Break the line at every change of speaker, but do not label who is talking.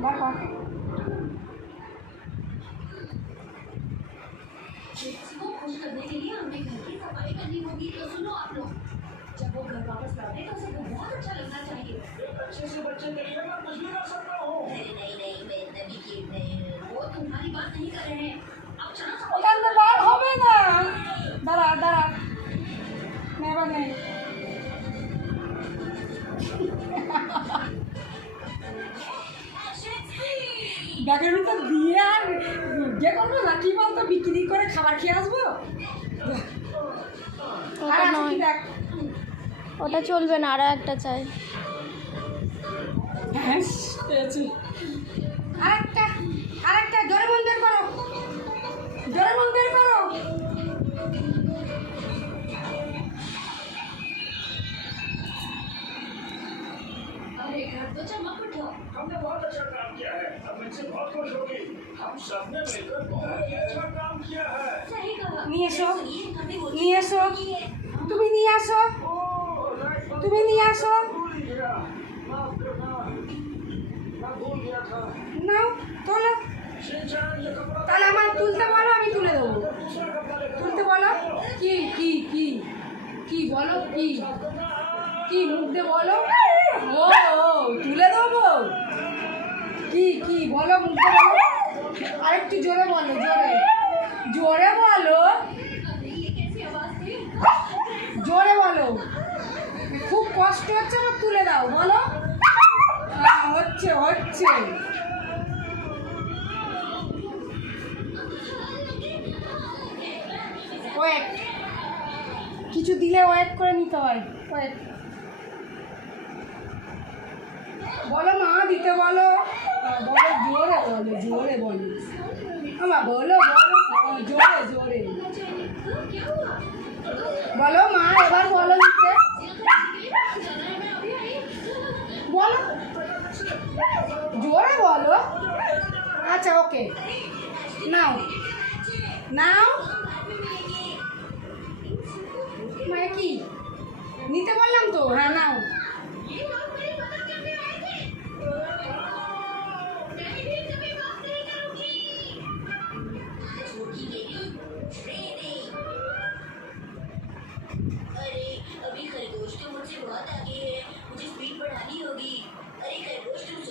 back off. को
खुश
नहीं नहीं नहीं मैं नहीं
ব্যাগের ভিতর দিয়ে আর যে করব না কি বলতো বিক্রি করে খাবার খেয়ে আসব। আর
ওটা
আছে দেখ?
ওটা চলবে না আরও একটা চাই।
হ্যাঁ
अरे घर तो चमक उठो
हमने बहुत अच्छा काम किया है अब मुझसे बहुत खुश होगी हम सबने मिलकर बहुत ही अच्छा काम किया है
सही कहा
নিয়ে এসো
सुनिए कभी वो
নিয়ে এসো তুমি নিয়ে আসো
ओह, लाइट बंद
তুমি নিয়ে আসো
भूल ही गया माफ करना मैं भूल गया था
নাও তোলো
शिनचैन, ये कपड़ा
তাহলে আমার তুলতে বলো আমি তুলে দেবো
दूसरा कपड़ा लेकर
তুলতে বলো কি কি কি কি বলো কি কি মুখ দে বলো? ও, তুলে দেবো? কি কি? বলো মুখ দিয়ে বলো। আরেকটু জোরে বলো, জোরে। জোরে বলো। জোরে বলো। খুব কষ্ট হচ্ছে আমার তুলে দাও, বলো। হ্যাঁ, হচ্ছে হচ্ছে। ওয়েট। কিছু দিলে ওয়েট করে নিতে হয়, ওয়েট। বলো মা, দিতে বলো। বলো, জোরে বলো জোরে বলো। আমার বলো বলো, জোরে জোরে। বলো মা, এবার বলো দিতে। বলো। জোরে বলো। আচ্ছা ওকে। নাও। নাও। মানে কি? নিতে বললাম তো? হ্যাঁ নাও।
बहुत आगे है मुझे स्पीड बढ़ानी होगी। अरे खरगोश तुम